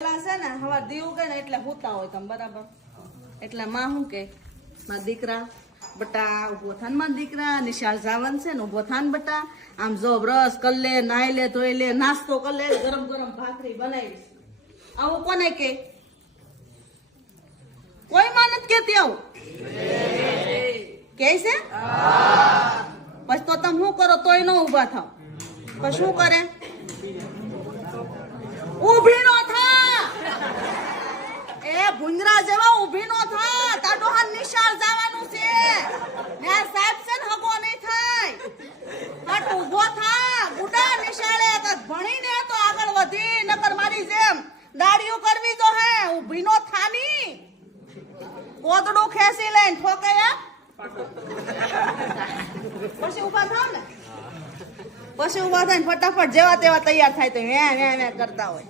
છે ને હવાર દીવું કે ને એટલે હોતા હોય તમે બરાબર એટલે માં શું કે મારા દીકરા બટા ઉભો થાન માં દીકરા નિશાળ જાવન છે ને ઉભો થાન બટા આમ જો બ્રશ કર લે નાઈ લે ધોઈ લે નાસ્તો કર લે ગરમ ગરમ ભાખરી બનાવીશ આવું કોને કે કોઈ માં નથી કેતી આવું કે છે પછી તો તમે શું કરો તોય ન ઉભા થાવ પછી શું કરે ઉભી નો થા એ ભુંજરા જેવા ઉભી નો થા તાડો હા નિશાળ જવાનું છે ને સાહેબ છે ને હગો નહીં થાય હટ ઉભો થા ગુડા નિશાળે તો ભણીને તો આગળ વધી નકર મારી જેમ દાડીઓ કરવી તો હે ઉભી નો થાની કોદડું ખેંચી લઈને ઠોકાયા પછી ઉભા થાવ ને પછી ઉભા થઈને ફટાફટ જેવા તેવા તૈયાર થાય તો હે કરતા હોય